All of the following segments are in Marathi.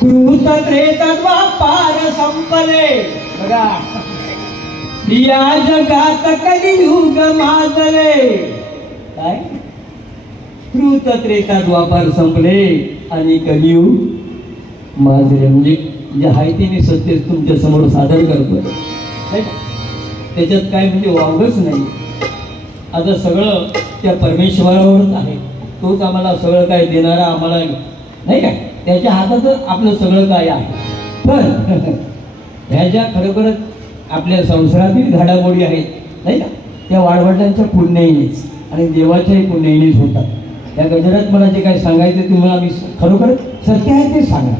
कृत त्रेता द्वापार संपले बघा या जगात कलियुग माजले काय कृत त्रेता द्वापार संपले आणि कलियुग माजले म्हणजे जे आहे ते मी सत्य तुमच्या समोर सादर करतोय त्याच्यात काय म्हणजे वावगच नाही आता सगळं त्या परमेश्वरावरच आहे तोच आम्हाला सगळं काय देणारा आम्हाला नाही काय त्याच्या हातातच आपलं सगळं काय आहे पण ह्या ज्या खरोखरच आपल्या संसारातील घडामोडी आहेत नाही का त्या वाडवडिलांच्या पुण्याईनेच आणि देवाच्याही पुण्याईनेच होतात त्या गजरात मला जे काय सांगायचं तुम्हाला मी खरोखर सत्य आहे ते सांगा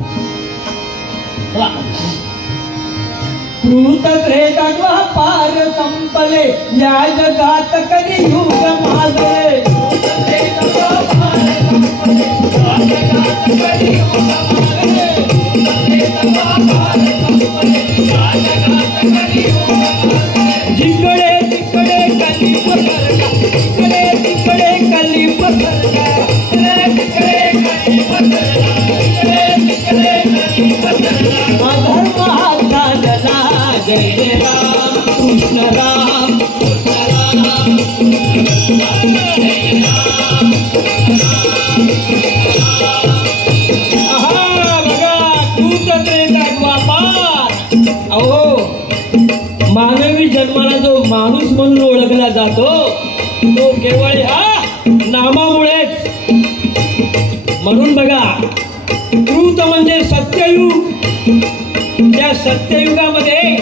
कृत त्रेता द्वापार संपले या जगात कलियुग माजले जिकडे तिकडे कली पसरगा जिकडे तिकडे कली पसरगा तिकडे कली पसरगा तिकडे कली पसरगा धर्म हाता जला जय राम कृष्ण राम मानवी जन्माला जो माणूस म्हणून ओळखला जातो तो केवळ ह्या नामामुळेच म्हणून बघा कृत म्हणजे सत्ययुग त्या सत्ययुगामध्ये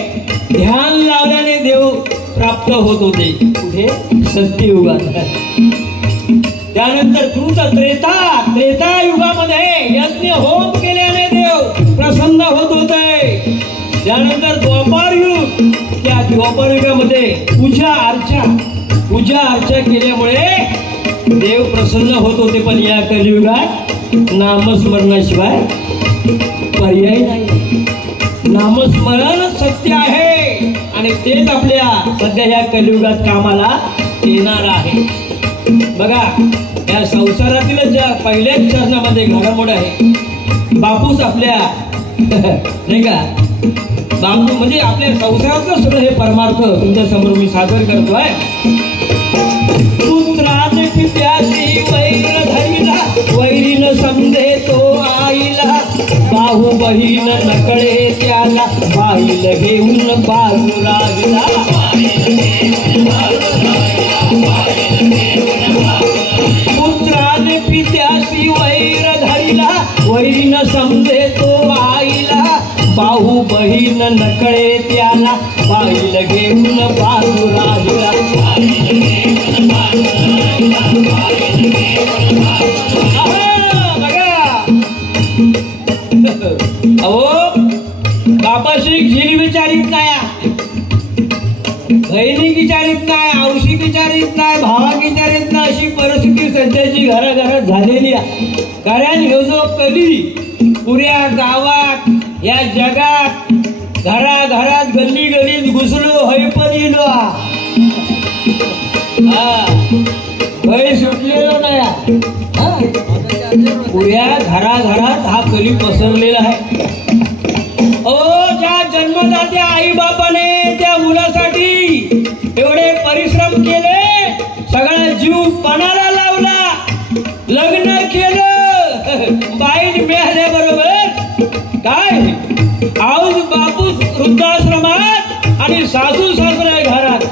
ध्यान लावल्याने देव प्राप्त होत होते कुठे सत्ययुगात त्यानंतर कृत त्रेता युगामध्ये यज्ञ होम केल्याने देव प्रसन्न होत होते त्यानंतर द्वापार युग त्या द्वापार युगामध्ये पूजा अर्चा केल्यामुळे देव प्रसन्न होत होते पण या कलियुगात नामस्मरणाशिवाय पर्याय नाही नामस्मरण सत्य आहे आणि तेच आपल्या सध्या या कलियुगात कामाला येणार आहे बघा या संसारातील ज्या पहिल्याच चरणामध्ये घडामोड आहे बापूस आपल्या नाही का बापू म्हणजे आपल्या संसारातलं सगळं हे परमार्थ तुमच्या समोर मी सादर करतोय पुत्राने पित्याची वैर धरिला वैरीन समजे तो आईला बाहू बहीण नकळे त्याला बाईल घेऊन बाजू लागला पुत्राने पित्याची वैर धरिला वैरीन समजे तो आईला बाहू बहीण नकळे त्याला बाईल घेऊन बाजू लागला अहो बापाशी झील विचारित नाही बहिणी विचारित नाही औषधी विचारित नाही भावा विचारित नाही अशी परिस्थिती सध्याची घराघरात झालेली आहे कारण हे जो कली पुऱ्या गावात या जगात घराघरात गल्ली गल्लीत घुसलो हय पण येलो भय सुटलेलो नाही पुऱ्या घराघरात हा कली पसरलेला आहे ओ ज्या जन्मदात्या आई बापाने त्या मुलासाठी एवढे परिश्रम केले सगळा जीव पणाला लावला लग्न केलं बाईन मिळाल्याबरोबर काय आज बापूस वृद्धाश्रमात आणि सासू सासरे घरात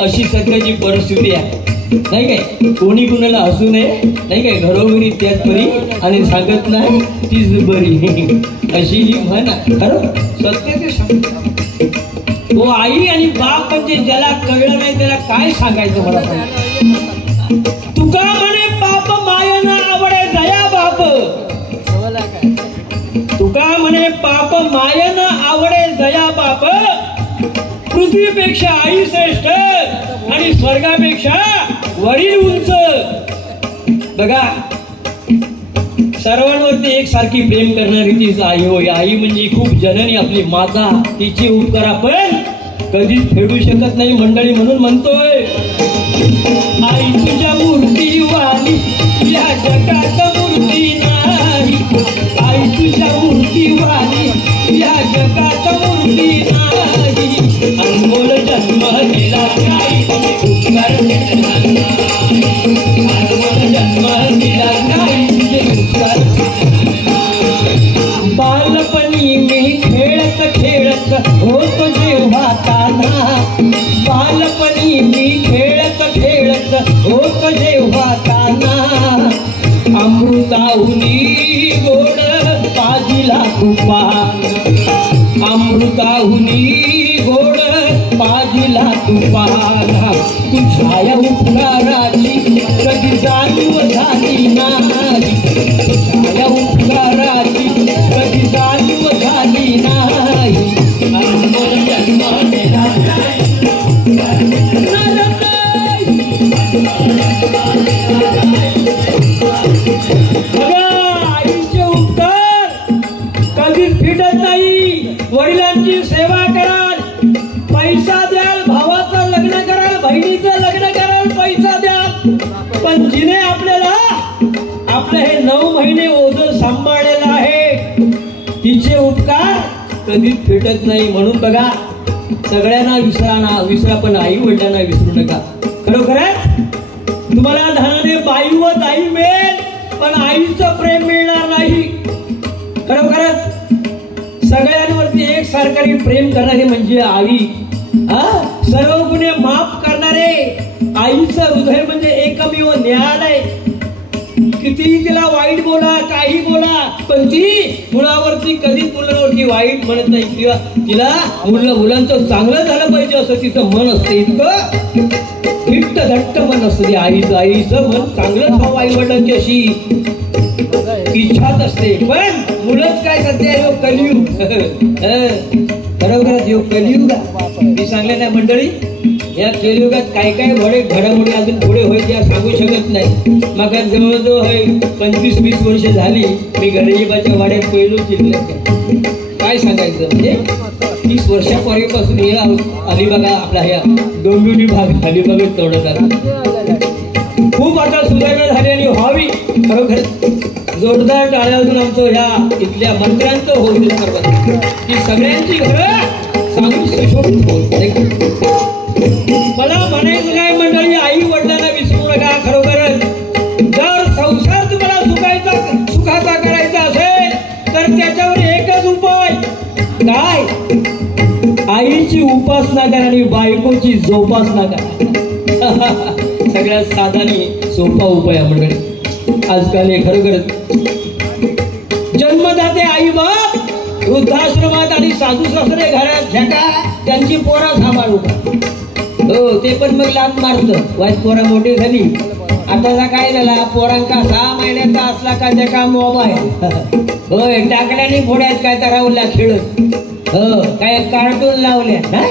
अशी सध्याची परिस्थिती आहे नाही काय कोणी कुणाला हसू नये नाही काय घरोघरी त्याच परी आणि सांगत नाही तीच बरी अशी ही म्हण खरं सत्य ते सांगतो तो आई आणि बाप म्हणजे ज्याला कळलं नाही त्याला काय सांगायचं मला सांग तुका म्हणे बाप मायन आवडे दया बाप तुका म्हणे पाप मायन आवडे दया बाप पृथ्वीपेक्षा आई श्रेष्ठ आणि स्वर्गापेक्षा वडील उंच बघा सर्वांवरती एकसारखी प्रेम करणारी तीच आई होय आई म्हणजे खूप जननी आपली माता तिचे उपकार आपण कधीच फेडू शकत नाही मंडळी म्हणून म्हणतोय आई तुझ्या मूर्ती वाली या जगात मूर्ती नाही होत जेव्हा ताना अमृताहुनी गोड पाजिला तुपान अमृताहुनी गोड पाजिला तुपान तुझ्या उपकाराची कधी जाणीव झाली नाही तुझ्या उपकाराची कधी जाणीव झाली नाही आईचे उपकार कधीच फिटत नाही. वडिलांची सेवा कराल, पैसा द्याल, भावाचं लग्न कराल, बहिणीचं लग्न कराल, पैसा द्याल, पण जिने आपल्याला आपलं हे 9 महिने ओझं सांभाळलेलं आहे तिचे उपकार कधीच फिटत नाही. म्हणून बघा सगळ्यांना विसरा पण आई वडिलांना विसरू नका. खरोखरच तुम्हाला धनाने बाई व दाई मिळेल पण आईचं प्रेम मिळणार नाही. खरोखरच सगळ्यांवरती एक सरकारी प्रेम करणारे म्हणजे आई. सर्व गुन्हे माफ करणारे आईचं हृदय म्हणजे एकमेव न्यायालय. कितीही तिला वाईट बोला काही बोला पण ती मुलावरती कधीच मुलांवरती वाईट म्हणत नाही किंवा तिला मुलांचं चांगलं झालं पाहिजे असं तिचं मन असते. इतकं घट्ट घट्ट मन असते आईचं मन चांगलं व्हावं आई वडिलांची अशी इच्छाच असते. पण मुलंच काय करते कलियुग. बरोबर योग कलियुग. मी सांगले ना मंडळी या कलियुगात काय काय घडामोडी अजून पुढे होईल या सांगू शकत नाही. मग जवळजवळ 25-20 वर्ष झाली मी गणेशबाच्या वाड्यात पहिलो जिल्ह्यात. काय सांगायचं म्हणजे 30 वर्षापूर्वीपासून हे अलिबाग आपला ह्या डोंबिवली भाग अलिबागेत तोडत आला. खूप आता सुधारणा झाली आणि व्हावी. खरोखर जोरदार टाळ्यावरून आमचं ह्या इथल्या मंत्र्यांचं होईल सर्व की सगळ्यांची घरं सांगून सुशोभित होईल. मला म्हणायचं काय मंडळी आई वडिलांना विसरू नका. खरोखरच जर संसार तुम्हाला सुखाचा करायचा असेल तर त्याच्यावर एकच उपाय काय आईची उपासना करा आणि बायकोची जोपासना करा. सगळ्यात साधा आणि सोपा उपाय मंडळी. आजकाल हे खरोखरच जन्मदाते आई बाप वृद्धाश्रमात आणि साधू सासरे घरात झेका त्यांची पोरा सांभाळू. हो ते पण मग लाभ मारत वाईट पोरा मोठी झाली. आता काय झाला पोरांका 6 महिन्याचा असला का त्याका मोबाईल होय टाकल्याने पुढ्यात काय तरावला खेळत हो काय कार्टून लावल्या.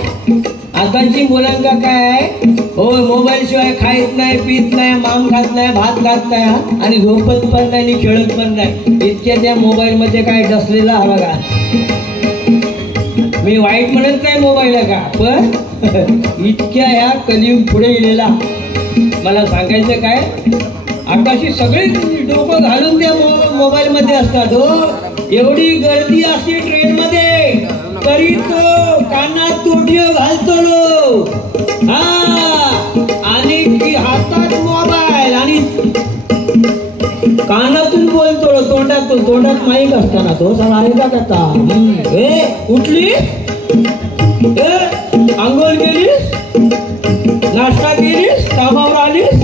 आताची मुलांका काय होय मोबाईल शिवाय खायत नाही पीत नाही माम खात नाही भात खात नाही आणि झोपत पण नाही खेळत पण नाही. इतक्या त्या मोबाईल मध्ये काय डसलेला हा बघा. मी वाईट म्हणत नाही मोबाईल का पण इतक्या ह्या कलियुग पुढे गेलेला. मला सांगायचं काय आताशी सगळे डोकं घालून त्या मोबाईल मध्ये असतात. हो एवढी गर्दी असते ट्रेन मध्ये तरी तो कानात तोटियो घालतो लो. आणि हातात मोबाईल आणि कानातून बोलतो तोंडात माईक असताना तो सांगायचा कथा उठली अंघोळ केलीस नाश्ता केलीस कामावर आलीस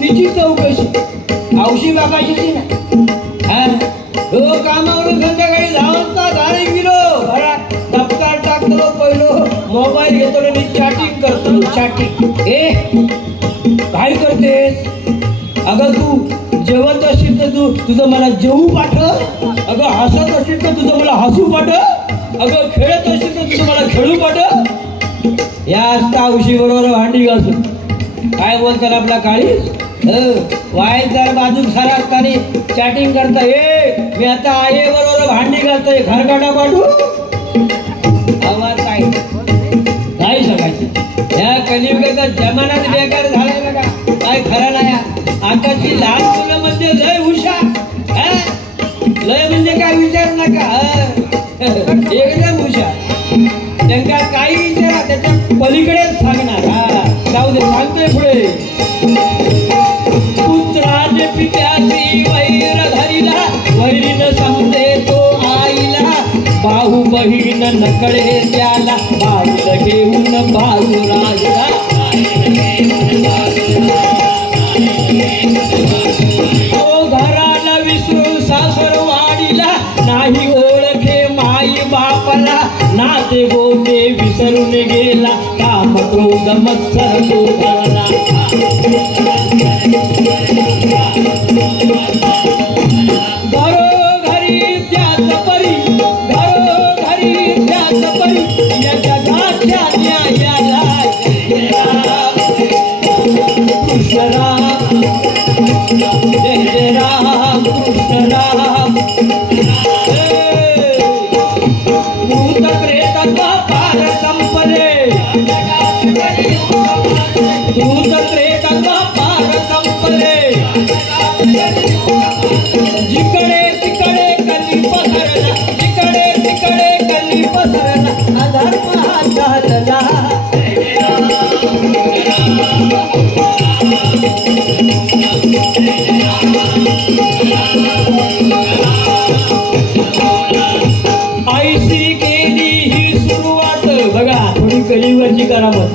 तिची चौकशी औशी बाबाशी ना कामावरून संध्याकाळी 10 वाजता झाडे गेलो घरात दप्तर टाकतो पहिलो मोबाईल घेतो आणि चॅटिंग करतो. चॅटिंग काय करतेस अगं तू जेवत असेल तर तुझं मला जेवू पाठव. अगं हसत असेल तर तुझं मला हसू पाठव. अगं खेळत असेल तर तुझं मला खेळू पाठव. या असता औशी बरोबर भांडी घासून काय बोलतात आपला काळी वाईट जर बाजू सारा असताना चॅटिंग करता मी आता आई बरोबर भांडी घालतोय घरकाटा पाठवू. आवाज काय सांगायचं या कलियुगाचा जमानाच बेकार झालाय बघा. काय खरं नाही. आताची लहान मुलं म्हणजे लय हुशार. लय म्हणजे काय विचार नका एकदम हुशार. त्यांना काही विचारा त्याच्या पलीकडेच सांगणार. जाऊ दे सांगतोय पुढे. पुत्राने पित्याची वैर धरिला वैरीन समजे तो आईला भाऊ बहीण नकळे त्याला बाऊल घेऊन भाऊ राहिला. नाते गोते विसरून गेला काम क्रोध मत्सर तो धरला घरोघरी त्याच परी घरोघरी त्याच परी या जगाच्या न्यायाला कृष्ण राम जय जय राम कृष्ण राम भूत प्रेत पार संपले भूत प्रेत पार संपले जिकडे तिकडे कली पसरला जिकडे तिकडे कली पसरला अधर्म हा चालला ऐशी केली ही सुरुवात बघा थोडी कलीवरची करामत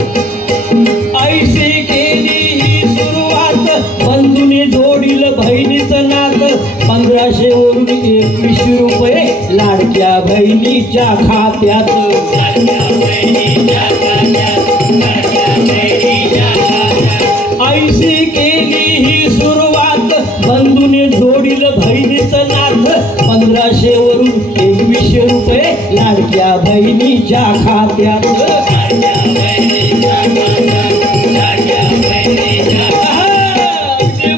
ऐशी केली ही सुरुवात बंधूने जोडील बहिणीचं नात 1500 वरून 2100 रुपये लाडक्या बहिणीच्या खात्यात ऐशी केली ही सुरुवात बंधूने जोडील बहिणीचं नात 1500 वरून 2100 रुपये लाडक्या बहिणीच्या खात्यात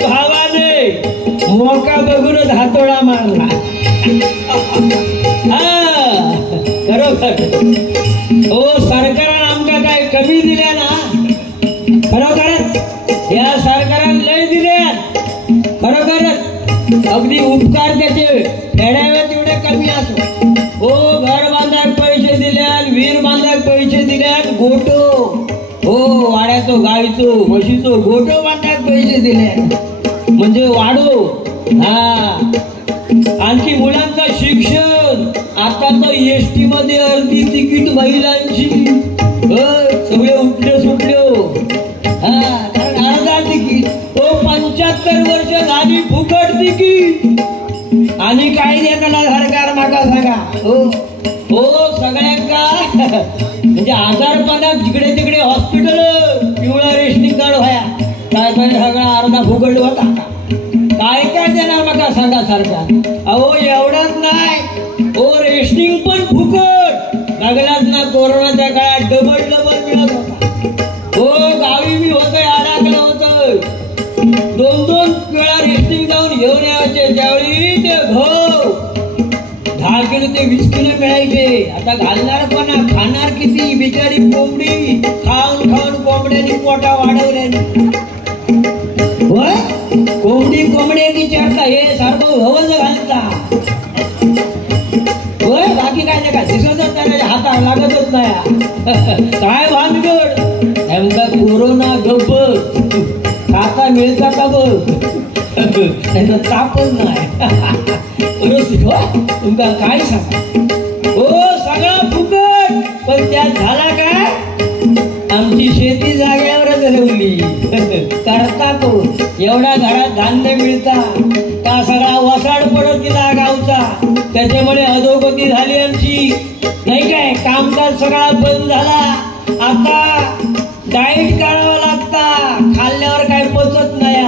भावाने मोका बघूनच हातोडा मारला खरोखर हो सरकारानं आमका काय कमी दिल्या ना खरोखरच या सरकारानं लय दिल्या खरोखरच अगदी उपकार त्याचे फेडावे तेवढे कमी असो हो घर बांधायला पैसे दिल्यात विहीर बांधायला पैसे दिल्यात गोटो हो वाड्याचो गायचो म्हशीचो गोटो बांधायला पैसे दिले म्हणजे वाढो हा आणखी मुलांचं शिक्षण आता तर एसटी मध्ये अर्धी तिकीट महिलांची सगळे उठले सुटले हा कारण अर्धा तिकीट तो 75 वर्ष झाली फुकट तिकीट आणि काही देताना सरकार मागा सांगा हो हो सगळ्यांका म्हणजे आजारपणात जिकडे तिकडे हॉस्पिटल पिवळा रेशनिंग कार्ड व्हाया काय काय सगळा अर्धा फुकट होता काय काय देणार मागा सांगा सरकार अहो एवढंच नाही हो रेशनिंग पण फुकट लागलाच ना कोरोनाच्या काळात डबल मिळत होता हो गावी मी होतोय अडकलं होतं 2-2 वेळा रेशनिंग जाऊन घेऊन यायचे त्यावेळी ते गहू 10 किलो ते 20 किलो मिळायचे आता घालणार पण खाणार किती बिचारी कोंबडी खाऊन खाऊन कोंबड्यानी पोटा वाढवल्याने होय कोंबड्याची चर्चा हे सारखं हवंच घालता होय बाकी काय नाही का दिसतच त्याच्या हातात लागतच नाही काय भानगड नेमका कोरोना गप्प खाता मिळता का बघ त्याचा तापच नाही तुमका काय सांगा हो सगळं फुकट पण त्यात झाला काय आमची शेती जागेवरच रवली करता तो एवढा घरात धान्य मिळता का सगळा वसाड पडत गेला गावचा त्याच्यामुळे अधोगती झाली आमची नाही काय कामकाज सगळा बंद झाला आता डाएट काढावा लागता खाल्ल्यावर काय पचत नाही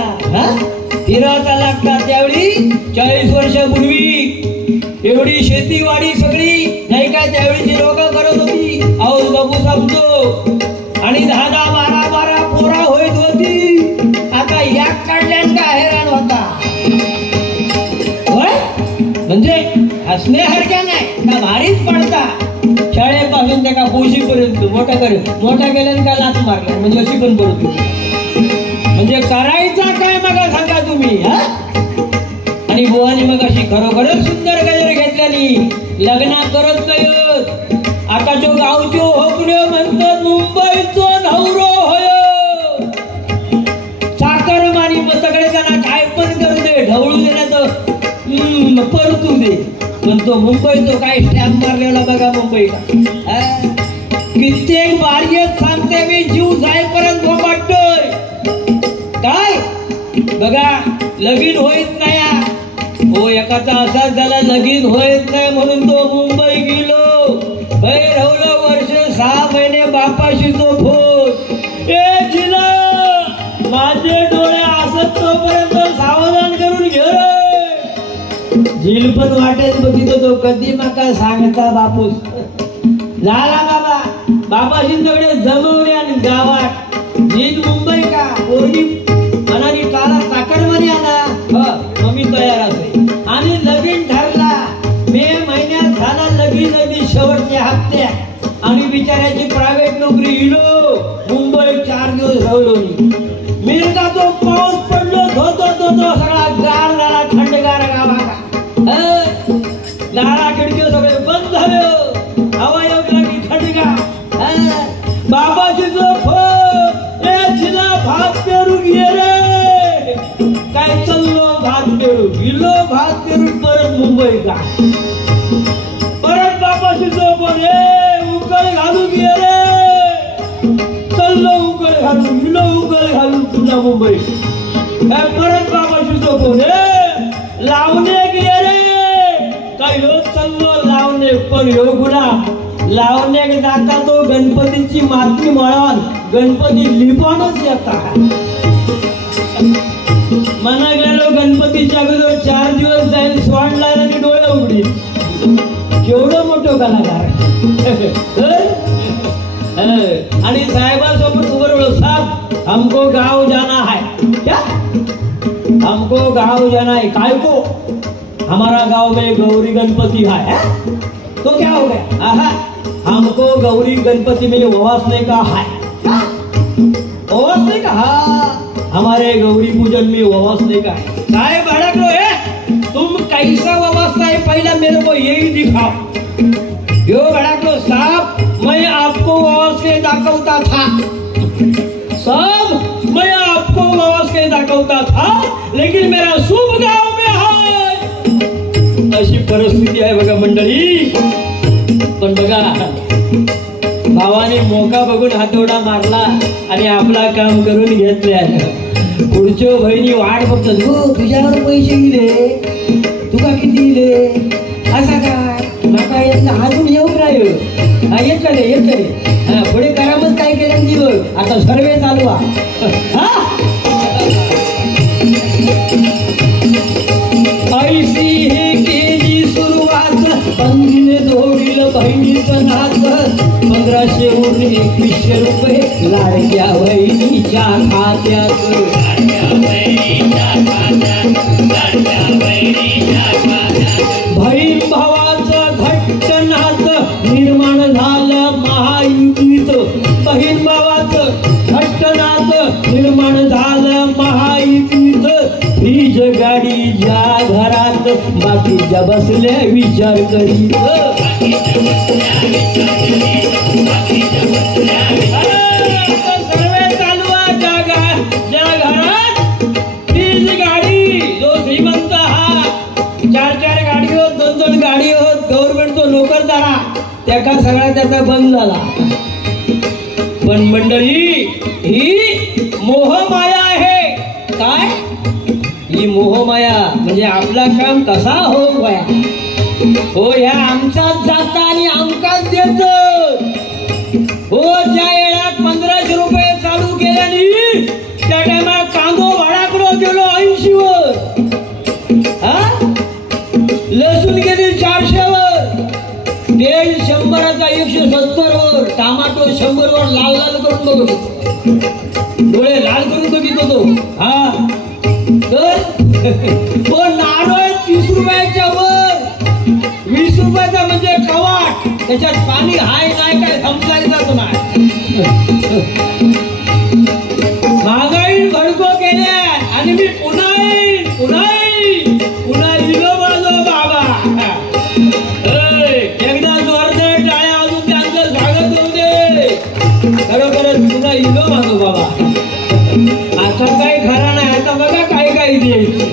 फिरायचा लागता त्यावेळी 40 वर्षापूर्वी एवढी शेतीवाडी सगळी नाही काय त्यावेळी लोक करत होती अहो बाबू समजो आणि 10-12 पोरा होत होती आता याक काढल्यान का हैराण होता होय म्हणजे हसण्यासारख्या नाही का भारीच पडता शाळेपासून त्या का पोशीपर्यंत मोठा केल्याने का लाच मारला म्हणजे अशी पण पडतो म्हणजे करायचा काय मग सांगा तुम्ही हा आणि बुवानी मग अशी खरोखरच सुंदर गजर घेतल्यानी लग्न करत नाही आता जो गावचो होकड्यो म्हणतात मुंबईचो नवरो होय साखर मारी मग सगळे जण काय पण करू दे ढवळू देण्याचं परतू दे पण तो मुंबईचो काय स्टॅम्प मारलेला बघा मुंबईला कित्येक बारीच सांगते मी जीव जाईपर्यंत वाटतोय काय बघा लगीन होईत नाही हो एकाचा असाच झाला लगीन होईत नाही म्हणून तो मुंबई गेलो बाहेर झिलपत वाटेत बघित तो कधी माका सांगता बापूस झाला बाबा बाबाशी सगळे जमवले आणि गावात झील मुंबई का पोरगी मनाने काला ताकडमध्ये आला मम्मी तयार असे आणि लगीन ठरला मे महिन्यात झाला लगीन अगदी शेवटच्या हप्त्यात आणि बिचाऱ्याची प्रायव्हेट नोकरी इलो मुंबई 4 दिवस राहिलो मिरगा तो पाऊस पडलो धो सगळा गार झाला थंडगार गावाला दारा खिडकी सगळे बंद झालं हवा येऊ लागली थंडगार बाबाची झोप चिला भात पेरू गेले काय चाललो भात पेरू गेलो भात पेरू परत मुंबई का परत बाबाची झोप उकळ घालू गेले चाललो उकळ घालू गेलो उकळ घालू तुझा मुंबई काय परत बाबाची झोप लावणे गेले काय हो चाललो लावणे पण हो गुणा लावण्याक जाता तो गणपतीची माती मळून गणपती लिपाणच येतात मना गेलो गणपतीच्या अगोदर 4 दिवस जाईल स्वान लायला आणि डोळे उघडी केवढं मोठं कलाकार आणि साहेबांसोबत उभं राहिलो साहब हमको गांव जाना है क्या हमको गांव जाना है काय को हमारा गांव में गौरी गणपति है तो क्या हो गया आहा हमको गौरी गणपति में ववासने का है ववासने का हमारे गौरी पूजन में ववासने का है साहेब भड़क लो है तुम कैसा ववासना है पहला मेरे को यही दिखाओ यो भड़क लो साहब मैं आपको ववास के दाखवता था साहब मैं आपको ववास के दाखवता था लेकिन मेरा शुभ गांव में है अशी परिस्थिती आहे बघा मंडळी पण बघा भावाने मोका बघून हातोडा मारला आणि आपला काम करून घेतले पुढच्या बहिणी वाट बघतात हो तुझ्यावर पैसे दिले तुका किती दिले असा काय माका अजून येऊ राहिलो येत करे पुढे करामत काय केलं दिवस आता सर्वे चालवा ऐशी हे केली सुरुवात पंधीने जोडील बहिणीचं नात 1500 वरून 2100 रुपये लाडक्या बहिणीच्या खात्यात बहीण भावाचं घट्ट नात निर्माण झालं महायुतीत बहीण भावाचं घट्ट नात निर्माण झालं महायुतीत हीच गाडी ज्या घरात बाकीच्या बसल्या विचार करीत सर्वे चालू ज्या घरात तीच गाडी जो श्रीमंत हा 4 गाडी होत 2 गाडी होत गव्हर्नमेंटचा नोकरदारा त्याका सगळा त्याचा बंद झाला पण मंडळी ही मोहमाया आहे काय ही मोहमाया म्हणजे आपला काम कसा हो गया हो ह्या आमचाच जाता आणि आमकाच देत हो ज्या येळात 1500 रुपये चालू केल्याने त्या टायमात कांदो भडाकडो गेलो 80 वर लसूण गेली 400 वर तेल 100चा 170 वर टमाटो 100 वर लाल लाल करून बघतो डोळे लाल करून बघित होतो तो नारळ 30 रुपयाच्या वर 20 रुपयाचा म्हणजे कवाट त्याच्यात पाणी हाय नाही काय समजायचं नाही महागाई भडको केल्या आणि मी पुन्हा लिहिलो माझो बाबा एकदा जोरदार टाळ्या अजून त्यांचं स्वागत होऊ दे खरोखरच पुन्हा लिहिलो माझो बाबा आता काही खरा नाही आता बघा काय काय द्यायचं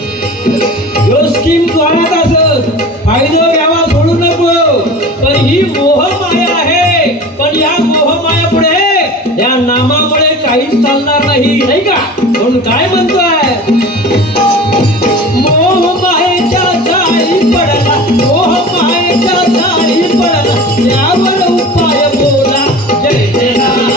स्कीम जोरात असत फायदा घ्यावा सोडू नको पण ही मोहमाया आहे पण या मोहमाया पुढे या नामामुळे काहीच चालणार नाही का म्हणून काय म्हणतोय मोहमायेच्या जाळी पडला मोहमायेच्या जाळी पडला यावर उपाय बोला जय जय जय जय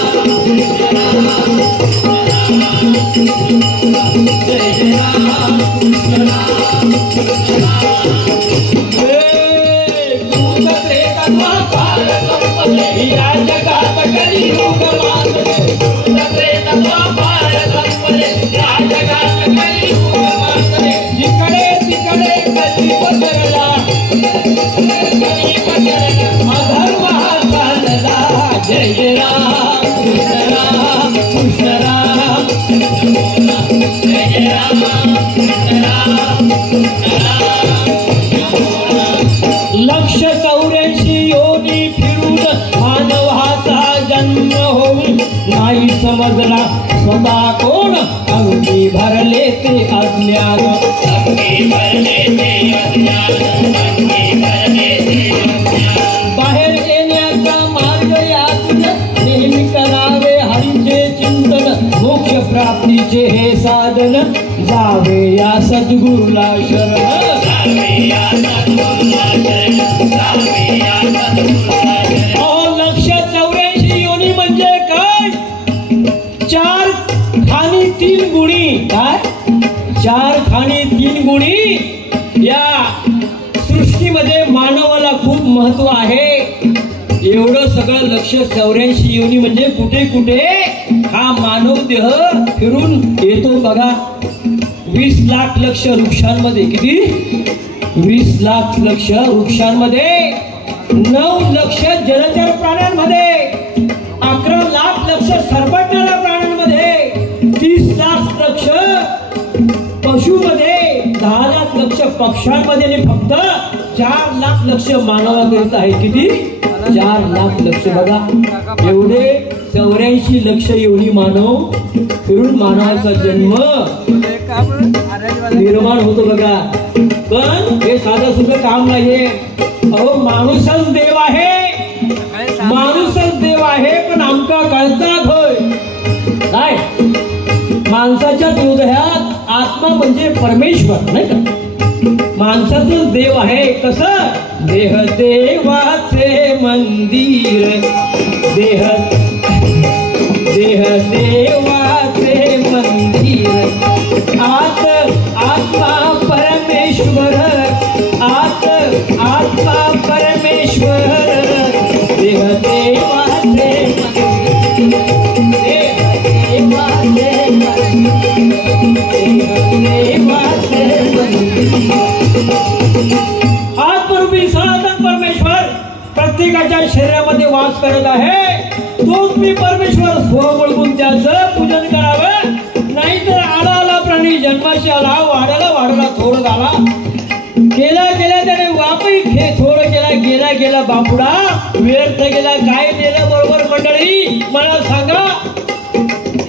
लक्ष 84 योनी फिरून मानवाचा जन्म होऊन नाही समजला स्वतः कोण अंगी भरले ते अज्ञान बाहेर येण्याचा मार्ग यातून नेहमी करावे हरीचे चिंतन मोक्ष प्राप्तीचे हे साधन जावे या सद्गुरूला शरण लक्ष 84 योनी म्हणजे काय 4 खाणी 3 गुणी काय 4 खाणी 3 गुणी या सृष्टीमध्ये मानवाला खूप महत्व आहे एवढं सगळं लक्ष 84 योनी म्हणजे कुठे कुठे हा मानव देह फिरून येतो बघा 20 लाख लक्ष वृक्षांमध्ये किती 20 लाख लक्ष वृक्षांमध्ये 9 लक्ष जलचर प्राण्यांमध्ये 11 लाख लक्ष सरपटणाऱ्या प्राण्यांमध्ये 30 लाख लक्ष पशुमध्ये 10 लाख लक्ष पक्ष्यांमध्ये आणि फक्त 4 लाख लक्ष मानवाकरित आहे किती 4 लाख लक्ष बघा एवढे 84 लक्ष योनी मानव फिरून मानवाचा जन्म निर्माण होतो बघा पण हे साधं सुद्धा काम नाहीये अहो माणूसच देव आहे पण आमका कळतात होय काय माणसाच्या हृदयात आत्मा म्हणजे परमेश्वर नाही का माणसाचं देव आहे कसं देह देवाचे मंदिर देह देवाचे मंदिर आत्मा परमेश्वर आत्मा परमेश्वर देह देवाचे आत्मरूपी सनातन परमेश्वर प्रत्येकाच्या शरीरामध्ये वास करत आहे तोच मी परमेश्वर स्वबळगून त्याचं पूजन करावं नाहीतर आला प्राणी जन्माशी आला वाढायला थोड झाला केला त्याने वापही थोड केला गेला बापुडा व्यर्थ गेला काय केलं बरोबर मंडळी मला सांगा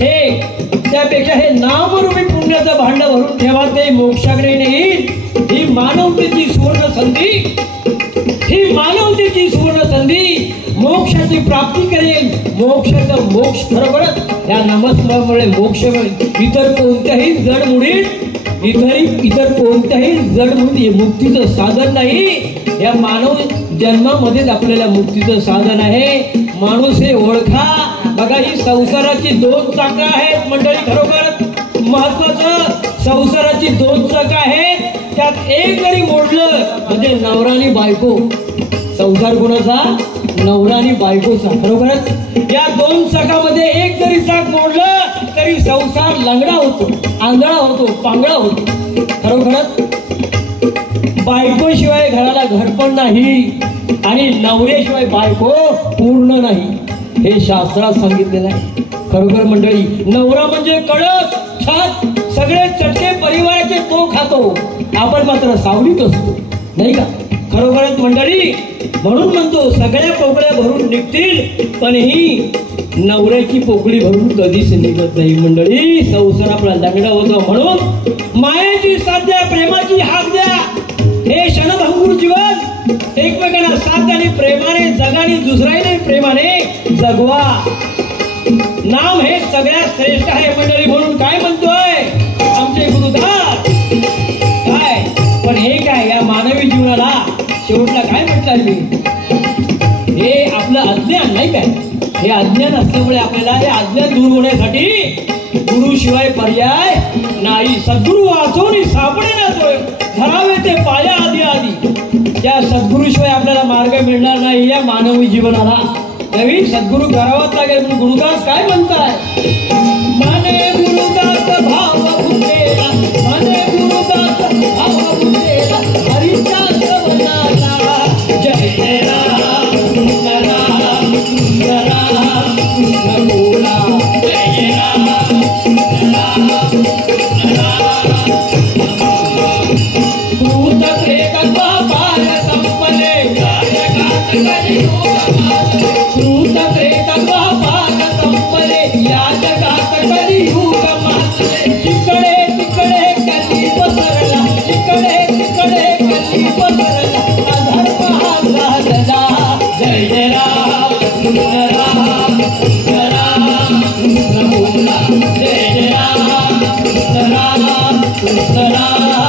हे त्यापेक्षा हे नामरूपी पुण्याचं भांड भरून ठेवा ते मोक्षाकडे नेईल ही मानवतेची सुवर्ण संधी मोक्षाची प्राप्ती करेल मोक्ष खरोखरच या नामस्मरणामुळे मोक्ष मिळेल इतर कोणत्याही जडमुळी मुक्तीचं साधन नाही या मानव जन्मामध्येच आपल्याला मुक्तीचं साधन आहे माणूस हे ओळखा बघा ही संसाराची 2 चाकं आहेत मंडळी खरोखर महत्वाचं संसाराची 2 चाकं आहेत त्यात एक जरी मोडलं म्हणजे नवरा आणि बायको संसार कोणाचा नवरा आणि बायकोचा खरोखरच या 2 चाकामध्ये एक जरी चाक मोडलं तरी संसार लंगडा होतो आंधळा होतो पांगळा होतो खरोखरच बायकोशिवाय घराला घरपण नाही आणि नवऱ्याशिवाय बायको पूर्ण नाही हे शास्त्रात सांगितलेलं आहे खरोखर मंडळी नवरा म्हणजे कळस छात सगळे चटके परिवाराचे तो खातो आपण मात्र सावलीत असतो नाही का खरोखरच मंडळी म्हणून म्हणतो सगळ्या पोकळ्या भरून निघतील पण ही नवऱ्याची पोकळी भरून कधीच निघत नाही मंडळी संसार आपला लंगडा होतो म्हणून मायेची साथ द्या प्रेमाची हाक द्या हे क्षणभंगूर जीवन एकमेकांना साथ द्या आणि प्रेमाने जगा आणि दुसऱ्याने प्रेमाने जगवा नाम हे सगळ्यात श्रेष्ठ आहे मंडळी म्हणून काय म्हणतोय आमचे गुरुदार काय पण हे काय या मानवी जीवनाला शेवटला काय म्हटलं मी हे आपलं अज्ञान नाही काय हे अज्ञान असल्यामुळे आपल्याला हे अज्ञान दूर होण्यासाठी गुरु शिवाय पर्याय नाही सद्गुरु वाचून सापडे ना तो धरावे ते पाया आधी त्या सद्गुरु शिवाय आपल्याला मार्ग मिळणार नाही या मानवी जीवनाला नवीन सद्गुरु करावाच लागेल म्हणून गुरुदास काय म्हणताय माने गुरुदास भाव फुटेला माने गुरुदास भाव फुटेला हरीचा सवनाला जय राम कृष्ण राम कृष्ण राम कृष्ण बोला जय राम कृष्ण राम कृष्ण राम या